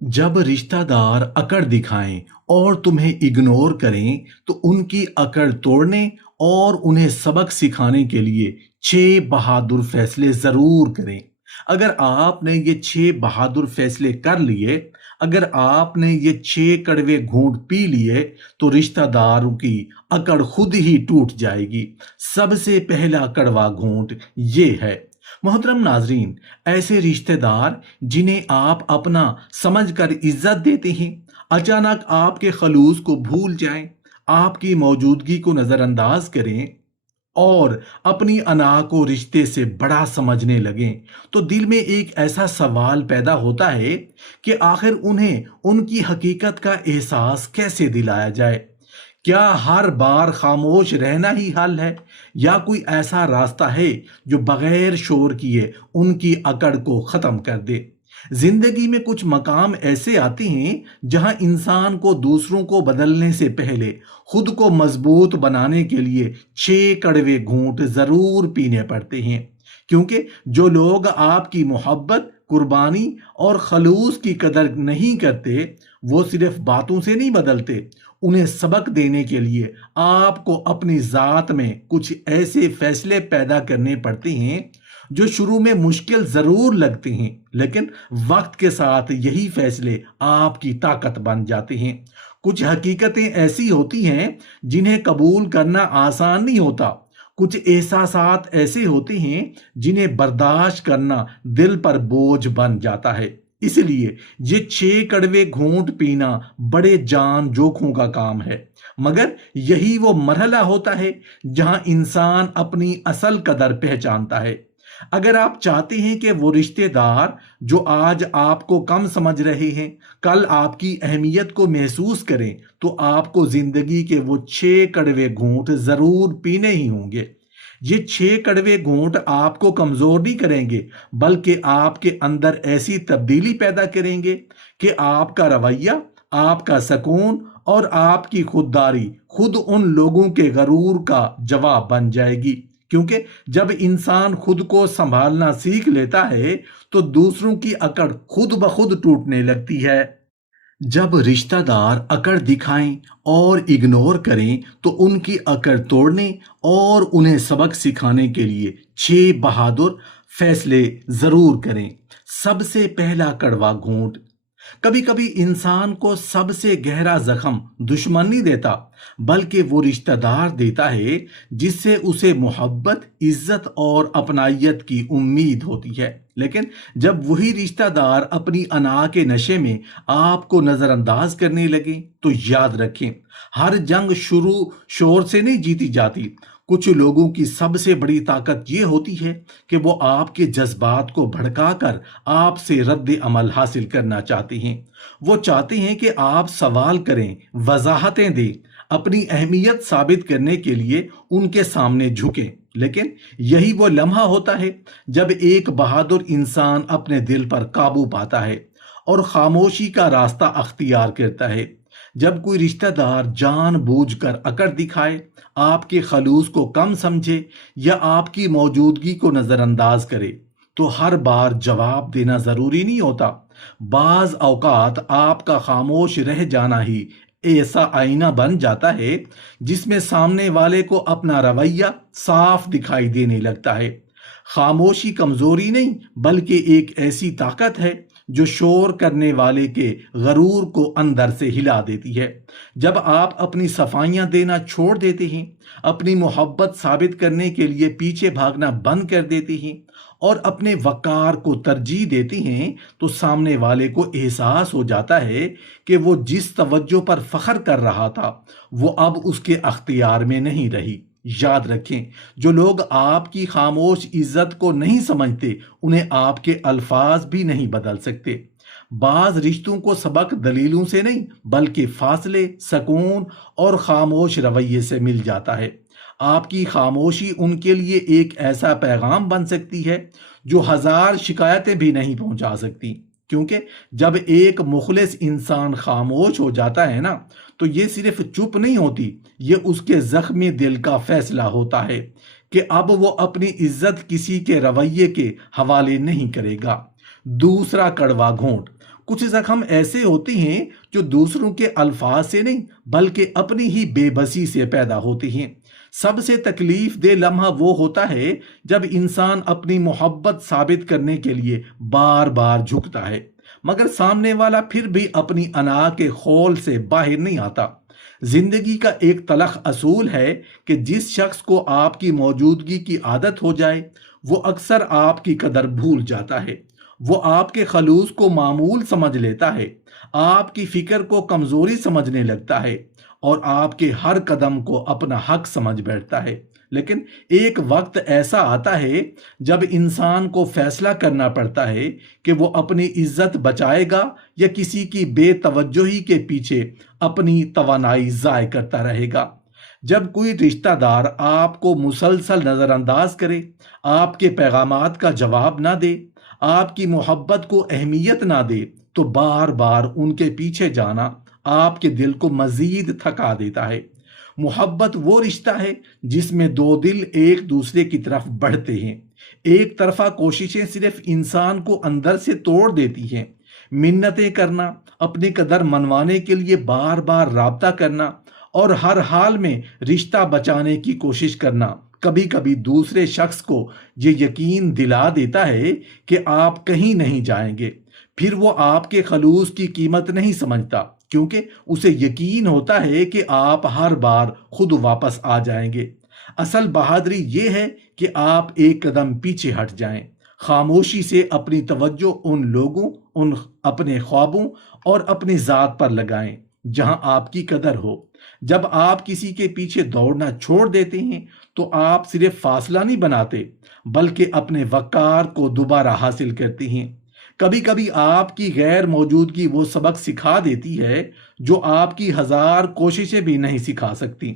जब रिश्तेदार अकड़ दिखाएं और तुम्हें इग्नोर करें तो उनकी अकड़ तोड़ने और उन्हें सबक सिखाने के लिए 6 बहादुर फैसले जरूर करें। अगर आपने ये 6 बहादुर फैसले कर लिए, अगर आपने ये 6 कड़वे घूंट पी लिए, तो रिश्तेदारों की अकड़ खुद ही टूट जाएगी। सबसे पहला कड़वा घूंट ये है। मोहतरम नाजरीन, ऐसे रिश्तेदार जिन्हें आप अपना समझकर इज्जत देते हैं, अचानक आपके खलूस को भूल जाएं, आपकी मौजूदगी को नज़रअंदाज करें और अपनी अना को रिश्ते से बड़ा समझने लगें, तो दिल में एक ऐसा सवाल पैदा होता है कि आखिर उन्हें उनकी हकीकत का एहसास कैसे दिलाया जाए। क्या हर बार खामोश रहना ही हल है, या कोई ऐसा रास्ता है जो बगैर शोर किए उनकी अकड़ को खत्म कर दे। जिंदगी में कुछ मकाम ऐसे आते हैं जहां इंसान को दूसरों को बदलने से पहले खुद को मजबूत बनाने के लिए 6 कड़वे घूंट जरूर पीने पड़ते हैं। क्योंकि जो लोग आपकी मोहब्बत, कुर्बानी और खलूस की कदर नहीं करते, वो सिर्फ बातों से नहीं बदलते। उन्हें सबक देने के लिए आपको अपनी ज़ात में कुछ ऐसे फैसले पैदा करने पड़ते हैं जो शुरू में मुश्किल ज़रूर लगते हैं, लेकिन वक्त के साथ यही फैसले आपकी ताकत बन जाते हैं। कुछ हकीकतें ऐसी होती हैं जिन्हें कबूल करना आसान नहीं होता। कुछ एहसासात ऐसे होते हैं जिन्हें बर्दाश्त करना दिल पर बोझ बन जाता है। इसलिए ये 6 कड़वे घूंट पीना बड़े जान जोखों का काम है, मगर यही वो मरहला होता है जहां इंसान अपनी असल कदर पहचानता है। अगर आप चाहते हैं कि वो रिश्तेदार जो आज आपको कम समझ रहे हैं, कल आपकी अहमियत को महसूस करें, तो आपको जिंदगी के वो 6 कड़वे घूंट जरूर पीने ही होंगे। ये 6 कड़वे घूंट आपको कमजोर नहीं करेंगे, बल्कि आपके अंदर ऐसी तब्दीली पैदा करेंगे कि आपका रवैया, आपका सुकून और आपकी खुददारी खुद उन लोगों के गरूर का जवाब बन जाएगी। क्योंकि जब इंसान खुद को संभालना सीख लेता है, तो दूसरों की अकड़ खुद ब खुद टूटने लगती है। जब रिश्तेदार अकड़ दिखाएं और इग्नोर करें, तो उनकी अकड़ तोड़ने और उन्हें सबक सिखाने के लिए 6 बहादुर फैसले जरूर करें। सबसे पहला कड़वा घूंट। कभी कभी इंसान को सबसे गहरा जख्म दुश्मन नहीं देता, बल्कि वो रिश्तेदार देता है जिससे उसे मोहब्बत, इज्जत और अपनायत की उम्मीद होती है। लेकिन जब वही रिश्तेदार अपनी अना के नशे में आपको नजरअंदाज करने लगे, तो याद रखें, हर जंग शुरू शोर से नहीं जीती जाती। कुछ लोगों की सबसे बड़ी ताकत ये होती है कि वो आपके जज्बात को भड़काकर आपसे रद्द अमल हासिल करना चाहते हैं। वो चाहते हैं कि आप सवाल करें, वजाहतें दें, अपनी अहमियत साबित करने के लिए उनके सामने झुकें। लेकिन यही वो लम्हा होता है जब एक बहादुर इंसान अपने दिल पर काबू पाता है और खामोशी का रास्ता अख्तियार करता है। जब कोई रिश्तेदार जानबूझकर अकड़ दिखाए, आपके खलूस को कम समझे या आपकी मौजूदगी को नजरअंदाज करे, तो हर बार जवाब देना जरूरी नहीं होता। बाज औकात आपका खामोश रह जाना ही ऐसा आईना बन जाता है जिसमें सामने वाले को अपना रवैया साफ दिखाई देने लगता है। खामोशी कमजोरी नहीं, बल्कि एक ऐसी ताकत है जो शोर करने वाले के गरूर को अंदर से हिला देती है। जब आप अपनी सफाइयां देना छोड़ देते हैं, अपनी मोहब्बत साबित करने के लिए पीछे भागना बंद कर देते हैं और अपने वकार को तरजीह देते हैं, तो सामने वाले को एहसास हो जाता है कि वो जिस तवज्जो पर फख्र कर रहा था, वो अब उसके अख्तियार में नहीं रही। याद रखें, जो लोग आपकी खामोश इज्जत को नहीं समझते, उन्हें आपके अल्फाज भी नहीं बदल सकते। बाज रिश्तों को सबक दलीलों से नहीं, बल्कि फासले, सुकून और खामोश रवैये से मिल जाता है। आपकी खामोशी उनके लिए एक ऐसा पैगाम बन सकती है जो हजार शिकायतें भी नहीं पहुंचा सकती। क्योंकि जब एक मुखलिस इंसान खामोश हो जाता है ना, तो ये सिर्फ चुप नहीं होती, ये उसके जख्मी दिल का फैसला होता है कि अब वो अपनी इज्जत किसी के रवैये के हवाले नहीं करेगा। दूसरा कड़वा घोंट। कुछ जख्म ऐसे होते हैं जो दूसरों के अल्फाज से नहीं बल्कि अपनी ही बेबसी से पैदा होते हैं। सबसे तकलीफ दे लम्हा वो होता है जब इंसान अपनी मोहब्बत साबित करने के लिए बार बार झुकता है, मगर सामने वाला फिर भी अपनी अना के खौल से बाहर नहीं आता। जिंदगी का एक तलख असूल है कि जिस शख्स को आपकी मौजूदगी की आदत हो जाए वो अक्सर आपकी कदर भूल जाता है। वो आपके खलूस को मामूल समझ लेता है, आपकी फिक्र को कमजोरी समझने लगता है और आपके हर कदम को अपना हक समझ बैठता है। लेकिन एक वक्त ऐसा आता है जब इंसान को फैसला करना पड़ता है कि वो अपनी इज्जत बचाएगा या किसी की बेतवज्जोही के पीछे अपनी तवानाई ज़ाय करता रहेगा। जब कोई रिश्तेदार आपको मुसलसल नज़रअंदाज करे, आपके पैगामात का जवाब ना दे, आपकी मोहब्बत को अहमियत ना दे, तो बार बार उनके पीछे जाना आपके दिल को मजीद थका देता है। मोहब्बत वो रिश्ता है जिसमें दो दिल एक दूसरे की तरफ बढ़ते हैं। एक तरफा कोशिशें सिर्फ इंसान को अंदर से तोड़ देती हैं। मिन्नतें करना, अपनी कदर मनवाने के लिए बार बार राब्ता करना और हर हाल में रिश्ता बचाने की कोशिश करना कभी कभी दूसरे शख्स को ये यकीन दिला देता है कि आप कहीं नहीं जाएंगे। फिर वो आपके खलूस की कीमत नहीं समझता, क्योंकि उसे यकीन होता है कि आप हर बार खुद वापस आ जाएंगे। असल बहादुरी ये है कि आप एक कदम पीछे हट जाएं, खामोशी से अपनी तवज्जो उन लोगों, उन अपने ख्वाबों और अपनी ज़ात पर लगाएं जहां आपकी कदर हो। जब आप किसी के पीछे दौड़ना छोड़ देते हैं तो आप सिर्फ फासला नहीं बनाते बल्कि अपने वक़ार को दोबारा हासिल करते हैं। कभी कभी आपकी गैर मौजूदगी वो सबक सिखा देती है जो आपकी हजार कोशिशें भी नहीं सिखा सकती।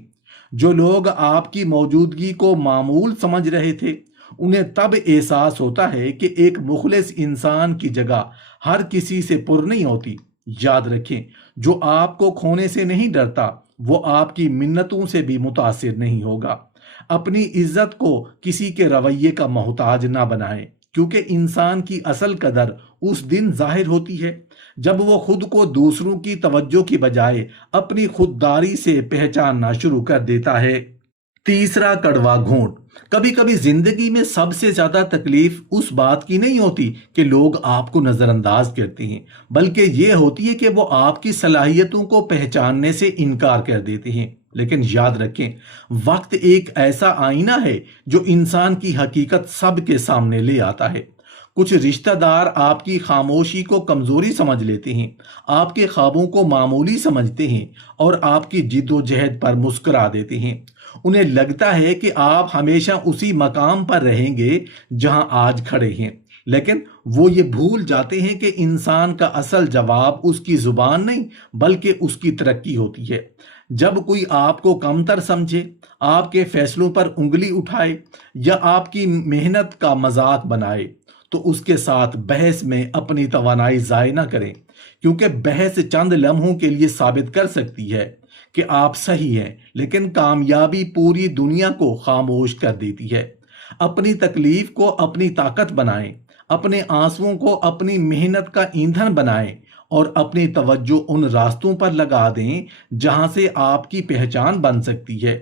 जो लोग आपकी मौजूदगी को मामूल समझ रहे थे, उन्हें तब एहसास होता है कि एक मुखलिस इंसान की जगह हर किसी से पुर नहीं होती। याद रखें, जो आपको खोने से नहीं डरता वो आपकी मिन्नतों से भी मुतासिर नहीं होगा। अपनी इज्जत को किसी के रवैये का मोहताज ना बनाएं, क्योंकि इंसान की असल कदर उस दिन जाहिर होती है जब वो खुद को दूसरों की तवज्जो की बजाय अपनी खुददारी से पहचानना शुरू कर देता है। तीसरा कड़वा घूंट। कभी कभी जिंदगी में सबसे ज्यादा तकलीफ उस बात की नहीं होती कि लोग आपको नजरअंदाज करते हैं, बल्कि ये होती है कि वो आपकी सलाहियतों को पहचानने से इनकार कर देते हैं। लेकिन याद रखें, वक्त एक ऐसा आईना है जो इंसान की हकीकत सबके सामने ले आता है। कुछ रिश्तेदार आपकी खामोशी को कमजोरी समझ लेते हैं, आपके ख्वाबों को मामूली समझते हैं और आपकी जिद्दोजहद पर मुस्कुरा देते हैं। उन्हें लगता है कि आप हमेशा उसी मकाम पर रहेंगे जहां आज खड़े हैं, लेकिन वो ये भूल जाते हैं कि इंसान का असल जवाब उसकी जुबान नहीं बल्कि उसकी तरक्की होती है। जब कोई आपको कमतर समझे, आपके फैसलों पर उंगली उठाए या आपकी मेहनत का मजाक बनाए, तो उसके साथ बहस में अपनी तवानाई ज़ाय ना करें, क्योंकि बहस चंद लम्हों के लिए साबित कर सकती है कि आप सही हैं, लेकिन कामयाबी पूरी दुनिया को खामोश कर देती है। अपनी तकलीफ को अपनी ताकत बनाएं, अपने आंसुओं को अपनी मेहनत का ईंधन बनाएं और अपनी तवज्जो उन रास्तों पर लगा दें जहां से आपकी पहचान बन सकती है।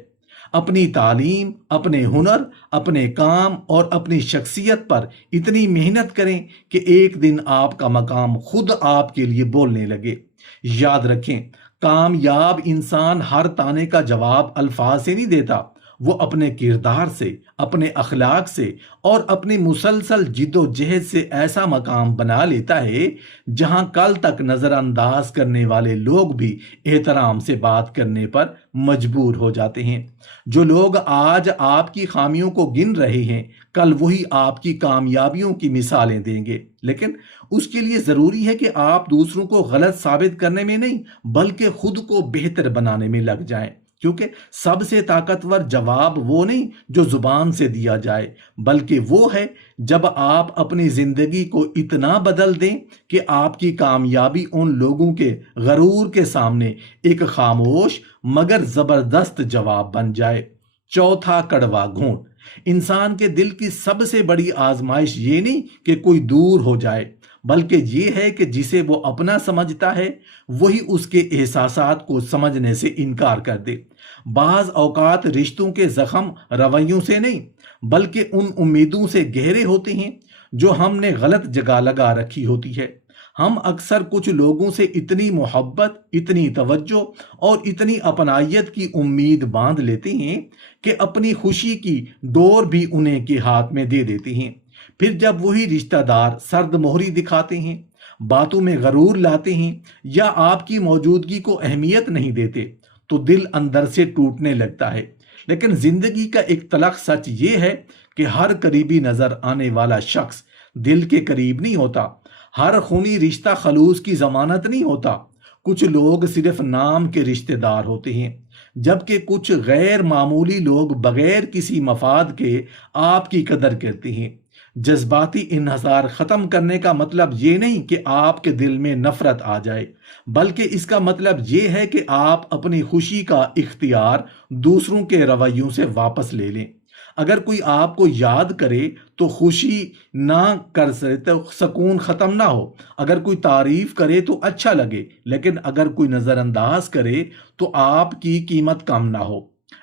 अपनी तालीम, अपने हुनर, अपने काम और अपनी शख्सियत पर इतनी मेहनत करें कि एक दिन आपका मकाम खुद आपके लिए बोलने लगे। याद रखें, कामयाब इंसान हर ताने का जवाब अल्फाज से नहीं देता, वो अपने किरदार से, अपने अखलाक से और अपनी मुसलसल जिद्दोजहद से ऐसा मकाम बना लेता है जहां कल तक नज़रअंदाज करने वाले लोग भी एहतराम से बात करने पर मजबूर हो जाते हैं। जो लोग आज आपकी खामियों को गिन रहे हैं, कल वही आपकी कामयाबियों की मिसालें देंगे। लेकिन उसके लिए ज़रूरी है कि आप दूसरों को गलत साबित करने में नहीं बल्कि खुद को बेहतर बनाने में लग जाएं, क्योंकि सबसे ताकतवर जवाब वो नहीं जो जुबान से दिया जाए, बल्कि वो है जब आप अपनी जिंदगी को इतना बदल दें कि आपकी कामयाबी उन लोगों के गरूर के सामने एक खामोश मगर जबरदस्त जवाब बन जाए। चौथा कड़वा घूंट। इंसान के दिल की सबसे बड़ी आजमाइश ये नहीं कि कोई दूर हो जाए, بلکہ یہ ہے کہ جسے وہ اپنا سمجھتا ہے وہی اس کے احساسات کو سمجھنے سے انکار کر دے۔ بعض اوقات رشتوں کے زخم رویوں سے نہیں بلکہ ان امیدوں سے گہرے ہوتے ہیں جو ہم نے غلط جگہ لگا رکھی ہوتی ہے۔ ہم اکثر کچھ لوگوں سے اتنی محبت، اتنی توجہ اور اتنی اپنائیت کی امید باندھ لیتے ہیں کہ اپنی خوشی کی ڈور بھی انہیں کے ہاتھ میں دے دیتے ہیں۔ پھر جب وہی رشتہ دار سرد مہری دکھاتے ہیں، باتوں میں غرور لاتے ہیں یا آپ کی موجودگی کو اہمیت نہیں دیتے تو دل اندر سے ٹوٹنے لگتا ہے۔ لیکن زندگی کا ایک تلخ سچ یہ ہے کہ ہر قریبی نظر آنے والا شخص دل کے قریب نہیں ہوتا۔ ہر خونی رشتہ خلوص کی ضمانت نہیں ہوتا۔ کچھ لوگ صرف نام کے رشتہ دار ہوتے ہیں، جبکہ کچھ غیر معمولی لوگ بغیر کسی مفاد کے آپ کی قدر کرتے ہیں۔ جذباتی انحصار ختم کرنے کا مطلب یہ نہیں کہ آپ کے دل میں نفرت آ جائے، بلکہ اس کا مطلب یہ ہے کہ آپ اپنی خوشی کا اختیار دوسروں کے رویوں سے واپس لے لیں۔ اگر کوئی آپ کو یاد کرے تو خوشی نہ کر سکے تو سکون ختم نہ ہو۔ اگر کوئی تعریف کرے تو اچھا لگے، لیکن اگر کوئی نظر انداز کرے تو آپ کی قیمت کم نہ ہو۔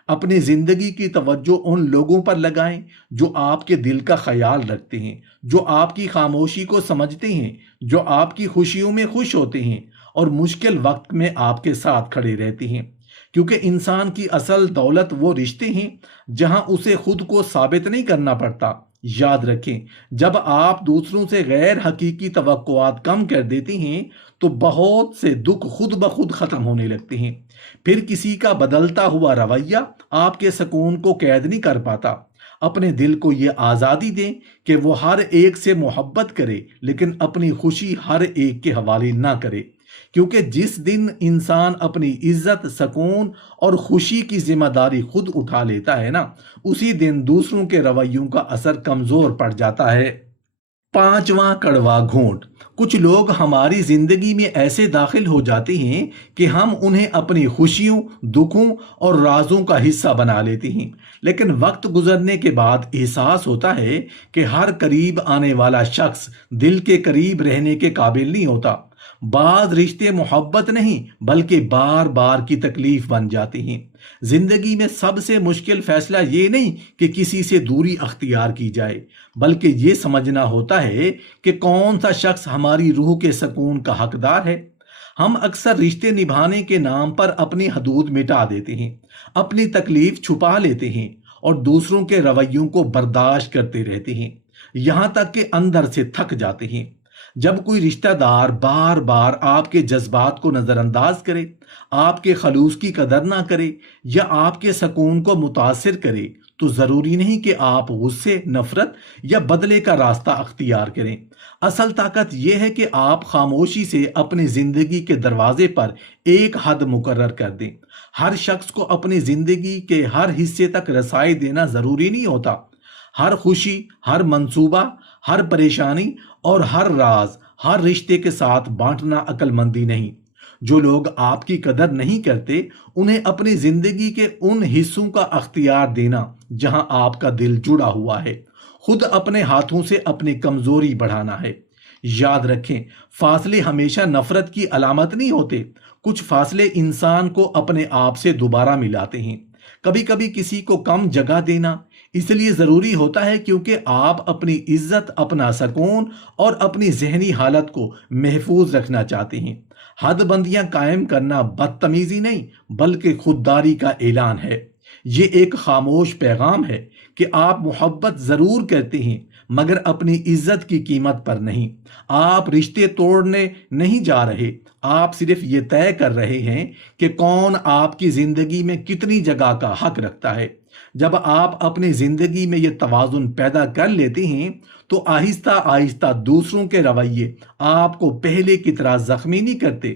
اپنی زندگی کی توجہ ان لوگوں پر لگائیں جو آپ کے دل کا خیال رکھتے ہیں، جو آپ کی خاموشی کو سمجھتے ہیں، جو آپ کی خوشیوں میں خوش ہوتے ہیں اور مشکل وقت میں آپ کے ساتھ کھڑے رہتے ہیں۔ کیونکہ انسان کی اصل دولت وہ رشتے ہیں جہاں اسے خود کو ثابت نہیں کرنا پڑتا۔ یاد رکھیں، جب آپ دوسروں سے غیر حقیقی توقعات کم کر دیتے ہیں تو بہت سے دکھ خود بخود ختم ہونے لگتے ہیں۔ پھر کسی کا بدلتا ہوا رویہ آپ کے سکون کو قید نہیں کر پاتا۔ اپنے دل کو یہ آزادی دیں کہ وہ ہر ایک سے محبت کرے، لیکن اپنی خوشی ہر ایک کے حوالے نہ کرے۔ کیونکہ جس دن انسان اپنی عزت، سکون اور خوشی کی ذمہ داری خود اٹھا لیتا ہے نا، اسی دن دوسروں کے رویوں کا اثر کمزور پڑ جاتا ہے۔ پانچواں کڑوا گھونٹ۔ کچھ لوگ ہماری زندگی میں ایسے داخل ہو جاتے ہیں کہ ہم انہیں اپنی خوشیوں، دکھوں اور رازوں کا حصہ بنا لیتے ہیں، لیکن وقت گزرنے کے بعد احساس ہوتا ہے کہ ہر قریب آنے والا شخص دل کے قریب رہنے کے قابل نہیں ہوتا۔ بعض رشتے محبت نہیں بلکہ بار بار کی تکلیف بن جاتے ہیں۔ زندگی میں سب سے مشکل فیصلہ یہ نہیں کہ کسی سے دوری اختیار کی جائے، بلکہ یہ سمجھنا ہوتا ہے کہ کون سا شخص ہماری روح کے سکون کا حقدار ہے۔ ہم اکثر رشتے نبھانے کے نام پر اپنی حدود مٹا دیتے ہیں، اپنی تکلیف چھپا لیتے ہیں اور دوسروں کے رویوں کو برداشت کرتے رہتے ہیں، یہاں تک کہ اندر سے تھک جاتے ہیں۔ جب کوئی رشتہ دار بار بار آپ کے جذبات کو نظر انداز کرے، آپ کے خلوص کی قدر نہ کرے یا آپ کے سکون کو متاثر کرے تو ضروری نہیں کہ آپ غصے، نفرت یا بدلے کا راستہ اختیار کریں۔ اصل طاقت یہ ہے کہ آپ خاموشی سے اپنی زندگی کے دروازے پر ایک حد مقرر کر دیں۔ ہر شخص کو اپنی زندگی کے ہر حصے تک رسائی دینا ضروری نہیں ہوتا۔ ہر خوشی، ہر منصوبہ، ہر پریشانی اور ہر راز ہر رشتے کے ساتھ بانٹنا عقل مندی نہیں۔ جو لوگ آپ کی قدر نہیں کرتے انہیں اپنی زندگی کے ان حصوں کا اختیار دینا جہاں آپ کا دل جڑا ہوا ہے۔ خود اپنے ہاتھوں سے اپنی کمزوری بڑھانا ہے۔ یاد رکھیں، فاصلے ہمیشہ نفرت کی علامت نہیں ہوتے۔ کچھ فاصلے انسان کو اپنے آپ سے دوبارہ ملاتے ہیں۔ کبھی کبھی کسی کو کم جگہ دینا اس لیے ضروری ہوتا ہے کیونکہ آپ اپنی عزت، اپنا سکون اور اپنی ذہنی حالت کو محفوظ رکھنا چاہتے ہیں۔ حد بندیاں قائم کرنا بدتمیزی نہیں بلکہ خودداری کا اعلان ہے۔ یہ ایک خاموش پیغام ہے کہ آپ محبت ضرور کرتے ہیں مگر اپنی عزت کی قیمت پر نہیں۔ آپ رشتے توڑنے نہیں جا رہے، آپ صرف یہ طے کر رہے ہیں کہ کون آپ کی زندگی میں کتنی جگہ کا حق رکھتا ہے۔ جب آپ اپنی زندگی میں یہ توازن پیدا کر لیتے ہیں تو آہستہ آہستہ دوسروں کے رویے آپ کو پہلے کی طرح زخمی نہیں کرتے،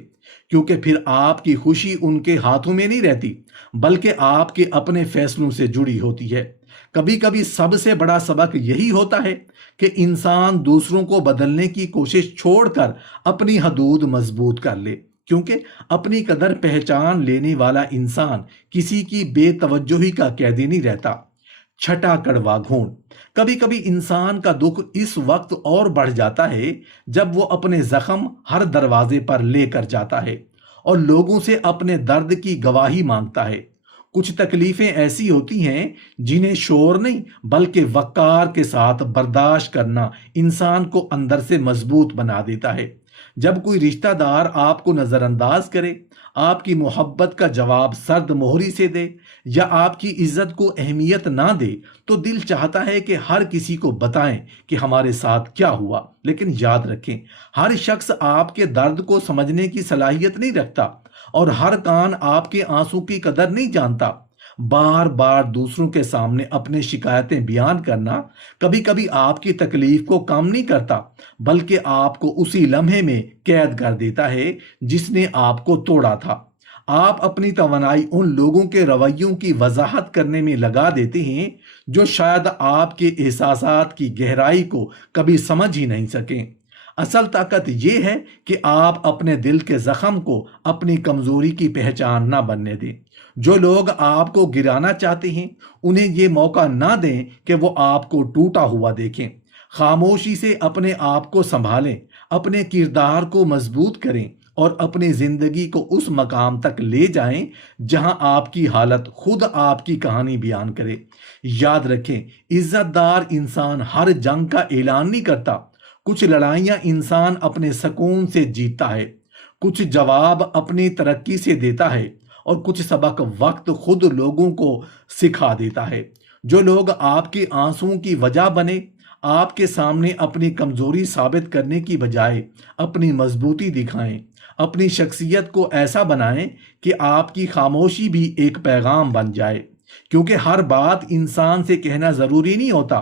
کیونکہ پھر آپ کی خوشی ان کے ہاتھوں میں نہیں رہتی بلکہ آپ کے اپنے فیصلوں سے جڑی ہوتی ہے۔ کبھی کبھی سب سے بڑا سبق یہی ہوتا ہے کہ انسان دوسروں کو بدلنے کی کوشش چھوڑ کر اپنی حدود مضبوط کر لے، کیونکہ اپنی قدر پہچان لینے والا انسان کسی کی بے توجہی کا قیدی نہیں رہتا۔ چھٹا کڑوا گھونٹ۔ کبھی کبھی انسان کا دکھ اس وقت اور بڑھ جاتا ہے جب وہ اپنے زخم ہر دروازے پر لے کر جاتا ہے اور لوگوں سے اپنے درد کی گواہی مانگتا ہے۔ کچھ تکلیفیں ایسی ہوتی ہیں جنہیں شور نہیں بلکہ وقار کے ساتھ برداشت کرنا انسان کو اندر سے مضبوط بنا دیتا ہے۔ جب کوئی رشتہ دار آپ کو نظر انداز کرے، آپ کی محبت کا جواب سرد مہری سے دے یا آپ کی عزت کو اہمیت نہ دے تو دل چاہتا ہے کہ ہر کسی کو بتائیں کہ ہمارے ساتھ کیا ہوا، لیکن یاد رکھیں ہر شخص آپ کے درد کو سمجھنے کی صلاحیت نہیں رکھتا اور ہر کان آپ کے آنسو کی قدر نہیں جانتا۔ بار بار دوسروں کے سامنے اپنے شکایتیں بیان کرنا کبھی کبھی آپ کی تکلیف کو کم نہیں کرتا بلکہ آپ کو اسی لمحے میں قید کر دیتا ہے جس نے آپ کو توڑا تھا۔ آپ اپنی توانائی ان لوگوں کے رویوں کی وضاحت کرنے میں لگا دیتے ہیں جو شاید آپ کے احساسات کی گہرائی کو کبھی سمجھ ہی نہیں سکیں۔ اصل طاقت یہ ہے کہ آپ اپنے دل کے زخم کو اپنی کمزوری کی پہچان نہ بننے دیں۔ جو لوگ آپ کو گرانا چاہتے ہیں انہیں یہ موقع نہ دیں کہ وہ آپ کو ٹوٹا ہوا دیکھیں۔ خاموشی سے اپنے آپ کو سنبھالیں، اپنے کردار کو مضبوط کریں اور اپنی زندگی کو اس مقام تک لے جائیں جہاں آپ کی حالت خود آپ کی کہانی بیان کرے۔ یاد رکھیں، عزت دار انسان ہر جنگ کا اعلان نہیں کرتا۔ کچھ لڑائیاں انسان اپنے سکون سے جیتتا ہے، کچھ جواب اپنی ترقی سے دیتا ہے اور کچھ سبق وقت خود لوگوں کو سکھا دیتا ہے۔ جو لوگ آپ کے آنسوؤں کی وجہ بنے، آپ کے سامنے اپنی کمزوری ثابت کرنے کی بجائے اپنی مضبوطی دکھائیں، اپنی شخصیت کو ایسا بنائیں کہ آپ کی خاموشی بھی ایک پیغام بن جائے، کیونکہ ہر بات انسان سے کہنا ضروری نہیں ہوتا۔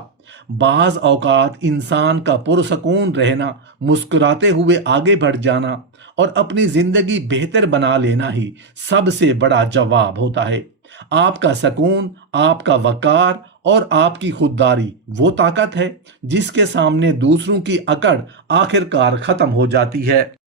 بعض اوقات انسان کا پرسکون رہنا، مسکراتے ہوئے آگے بڑھ جانا اور اپنی زندگی بہتر بنا لینا ہی سب سے بڑا جواب ہوتا ہے۔ آپ کا سکون، آپ کا وقار اور آپ کی خودداری وہ طاقت ہے جس کے سامنے دوسروں کی اکڑ آخر کار ختم ہو جاتی ہے۔